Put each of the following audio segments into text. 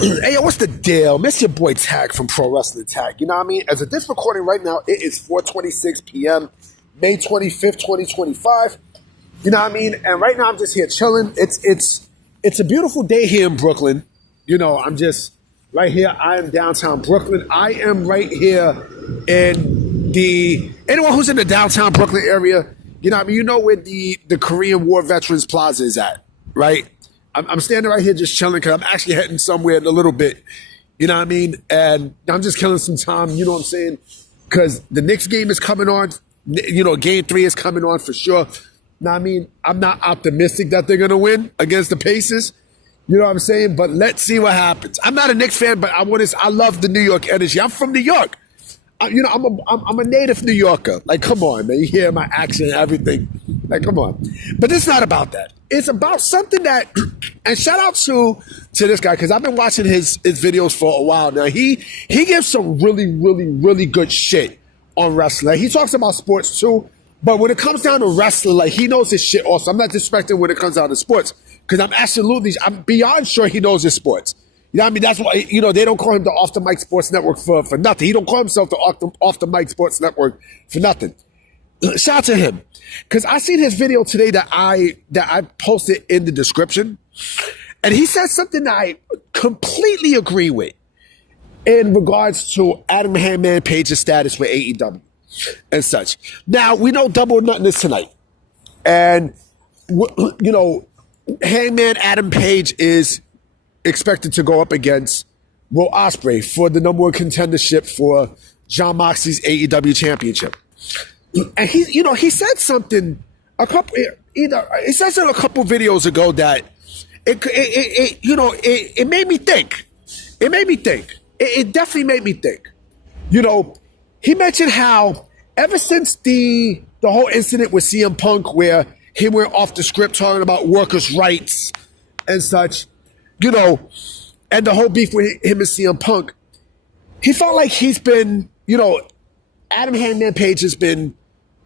Hey, yo, what's the deal? Miss your boy Tag from Pro Wrestling Tag. You know what I mean? As of this recording right now, it is 4:26 p.m., May 25th, 2025. You know what I mean? And right now I'm just here chilling. It's a beautiful day here in Brooklyn. You know, I'm just right here. I am downtown Brooklyn. I am right here in anyone who's in the downtown Brooklyn area, you know what I mean? You know where the Korean War Veterans Plaza is at, right? I'm standing right here just chilling because I'm actually heading somewhere in a little bit. You know what I mean? And I'm just killing some time, you know what I'm saying? Because the Knicks game is coming on. You know, game 3 is coming on for sure. Now, I mean, I'm not optimistic that they're going to win against the Pacers. You know what I'm saying? But let's see what happens. I'm not a Knicks fan, but I love the New York energy. I'm from New York. You know, I'm a native New Yorker. Like, come on, man. You hear my accent and everything. Like, come on. But it's not about that. It's about something that, and shout out to this guy, because I've been watching his videos for a while now. He gives some really, really, really good shit on wrestling. Like, he talks about sports too, but when it comes down to wrestling, like, he knows his shit also. I'm not disrespecting when it comes down to sports, because I'm beyond sure he knows his sports. You know what I mean? That's why, you know, they don't call him the Off the Mic Sports Network for nothing. He don't call himself the Off the Mic Sports Network for nothing. Shout out to him. Because I seen his video today that I posted in the description. And he said something that I completely agree with in regards to Adam Hangman Page's status with AEW and such. Now, we know Double or Nothing is tonight. And, you know, Hangman Adam Page is expected to go up against Will Ospreay for the number 1 contendership for Jon Moxley's AEW championship. And he said something a couple videos ago that it made me think. It made me think. It definitely made me think. You know, he mentioned how ever since the whole incident with CM Punk where he went off the script talking about workers' rights and such, you know, and the whole beef with him and CM Punk, he felt like he's been, you know, Adam Hangman Page has been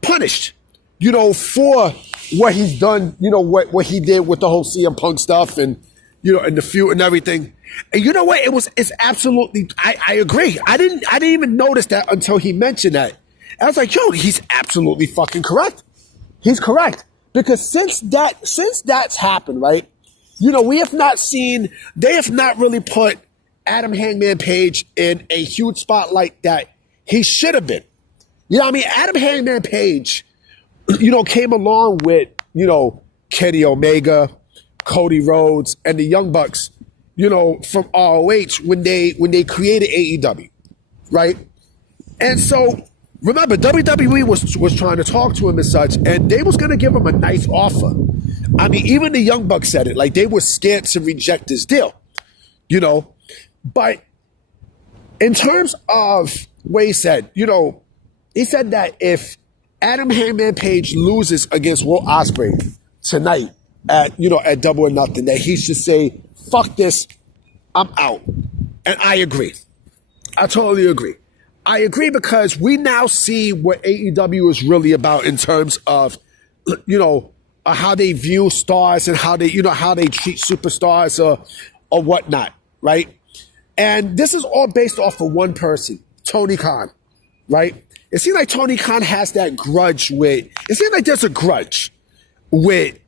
punished, you know, for what he's done, you know, what he did with the whole CM Punk stuff and, you know, and the feud and everything. And you know what? It's absolutely, I agree. I didn't even notice that until he mentioned that. I was like, yo, he's absolutely fucking correct. He's correct. Because since that's happened, right? You know, they have not really put Adam Hangman Page in a huge spotlight that he should have been. You know what I mean? Adam Hangman Page, you know, came along with, you know, Kenny Omega, Cody Rhodes, and the Young Bucks, you know, from ROH when they created AEW, right? And so, remember, WWE was trying to talk to him and such, and they was going to give him a nice offer. I mean, even the Young Bucks said it. Like, they were scared to reject this deal, you know? But in terms of what he said, you know, he said that if Adam Hangman Page loses against Will Ospreay tonight at Double or Nothing, that he should say, fuck this, I'm out. And I agree. I totally agree. I agree because we now see what AEW is really about in terms of, you know, how they view stars and how they treat superstars or whatnot, right? And this is all based off of one person, Tony Khan, right? It seems like Tony Khan has that grudge it seems like there's a grudge with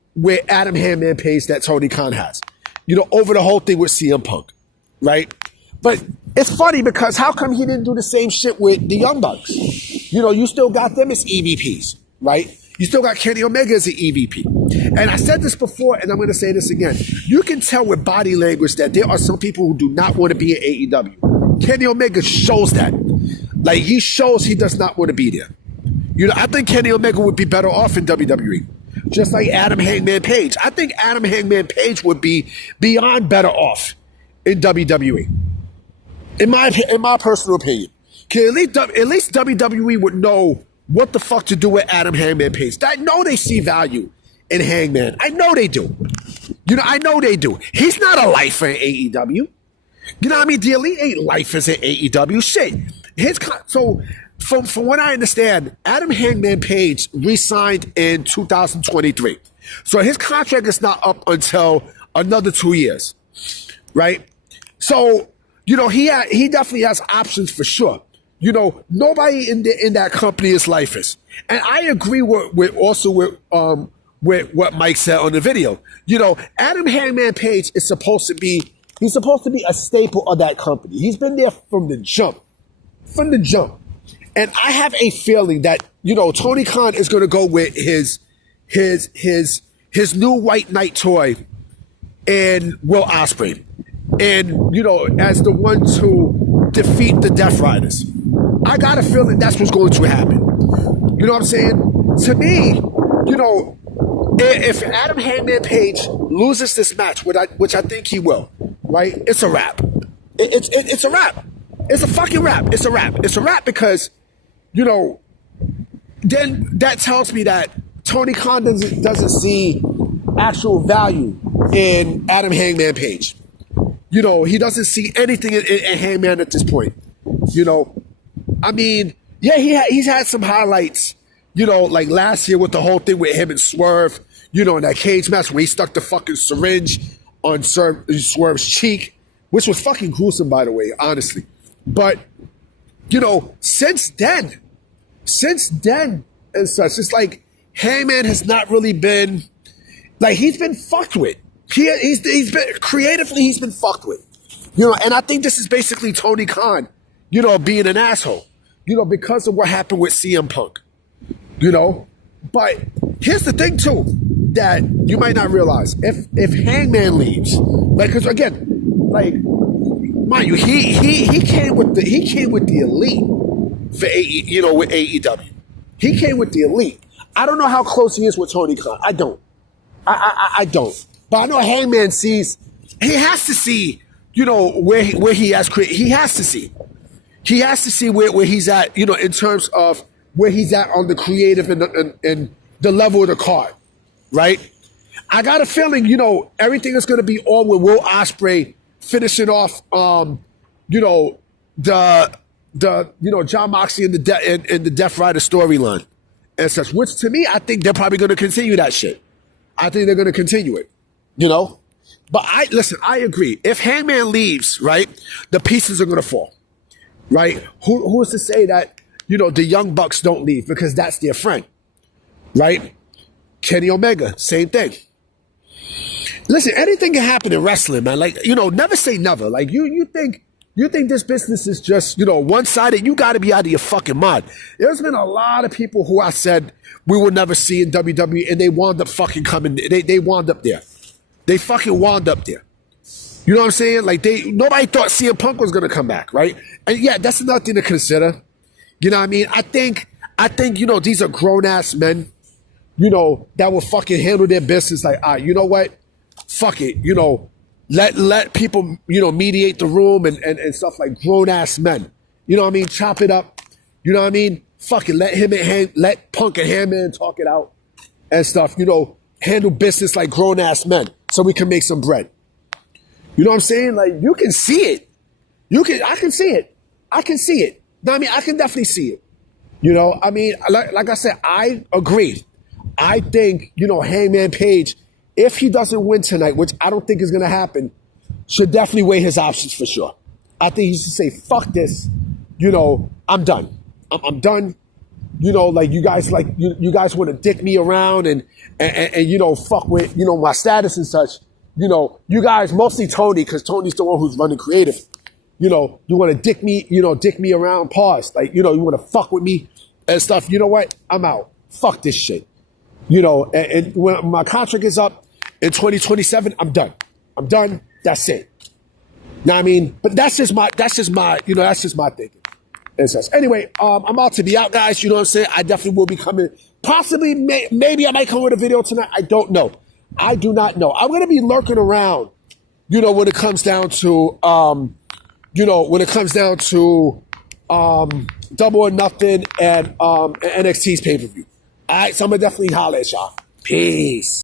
Adam Hangman Page that Tony Khan has, you know, over the whole thing with CM Punk, right? But it's funny because how come he didn't do the same shit with the Young Bucks? You know, you still got them as EVPs, right? You still got Kenny Omega as an EVP. And I said this before, and I'm going to say this again. You can tell with body language that there are some people who do not want to be at AEW. Kenny Omega shows that. Like, he shows he does not want to be there. You know, I think Kenny Omega would be better off in WWE. Just like Adam Hangman Page. I think Adam Hangman Page would be beyond better off in WWE. In my personal opinion. At least WWE would know what the fuck to do with Adam Hangman Page. I know they see value in Hangman. I know they do. You know, I know they do. He's not a lifer in AEW. You know what I mean? The Elite 8 lifers in AEW. Shit. So, from what I understand, Adam Hangman Page re-signed in 2023. So his contract is not up until another 2 years, right? So, he definitely has options for sure. Nobody in that company is lifers. And I agree with what Mike said on the video. Adam Hangman Page is supposed to be a staple of that company. He's been there from the jump. From the jump. And I have a feeling that, Tony Khan is going to go with his new White Knight toy and Will Ospreay. And, as the one to defeat the Death Riders. I got a feeling that's what's going to happen. You know what I'm saying? To me, if Adam Hangman Page loses this match, which I think he will, right? It's a wrap. It's a wrap. It's a fucking wrap. It's a wrap. It's a wrap because, then that tells me that Tony Khan doesn't see actual value in Adam Hangman Page. He doesn't see anything in Hangman at this point. I mean, yeah, he's had some highlights, like last year with the whole thing with him and Swerve, in that cage match where he stuck the fucking syringe on Swerve's cheek, which was fucking gruesome, by the way, honestly. But, since then and such, it's like Hangman has not really been, like, he's been fucked with. He's been, creatively, he's been fucked with. And I think this is basically Tony Khan, being an asshole, because of what happened with CM Punk, But here's the thing, too, that you might not realize. If Hangman leaves, like, because again, like, mind you, he came with the elite for with AEW. He came with the elite. I don't know how close he is with Tony Khan. I don't. I don't. But I know Hangman sees. He has to see, where he has created. He has to see. He has to see where he's at, in terms of where he's at on the creative and the level of the card, right? I got a feeling, everything is going to be on with Will Ospreay finishing off, the John Moxley and the Death Rider storyline and such. Which to me, I think they're probably going to continue that shit. I think they're going to continue it, But I agree. If Hangman leaves, right, the pieces are going to fall, right? Who is to say that, the Young Bucks don't leave because that's their friend, right? Kenny Omega, same thing. Listen, anything can happen in wrestling, man. Like, never say never. Like, you think this business is just, one-sided? You got to be out of your fucking mind. There's been a lot of people who I said we will never see in WWE, and they wound up fucking coming. They wound up there. They fucking wound up there. You know what I'm saying? Like, nobody thought CM Punk was going to come back, right? And yeah, that's another thing to consider. You know what I mean? I think, these are grown-ass men, that will fucking handle their business like, all right, you know what? Fuck it, let people, mediate the room and stuff like grown-ass men. You know what I mean? Chop it up. You know what I mean? Fuck it, let Punk and Hangman talk it out and stuff. Handle business like grown-ass men so we can make some bread. You know what I'm saying? Like, you can see it. I can see it. I can see it. No, I mean, I can definitely see it. I mean, like I said, I agree. I think, Hangman Page, if he doesn't win tonight, which I don't think is going to happen, should definitely weigh his options for sure. I think he should say, fuck this. I'm done. I'm done. Like you guys want to dick me around and fuck with, my status and such. You guys, mostly Tony, because Tony's the one who's running creative. You want to dick me around, pause. Like, you want to fuck with me and stuff. You know what? I'm out. Fuck this shit. And when my contract is up in 2027, I'm done. I'm done. That's it. Know what I mean? But that's just my thinking. And such. Anyway, I'm out to be out, guys. You know what I'm saying? I definitely will be coming. Possibly, maybe I might come with a video tonight. I don't know. I do not know. I'm going to be lurking around, when it comes down to, Double or Nothing and NXT's pay-per-view. All right, so I'm going to definitely holler at y'all. Peace.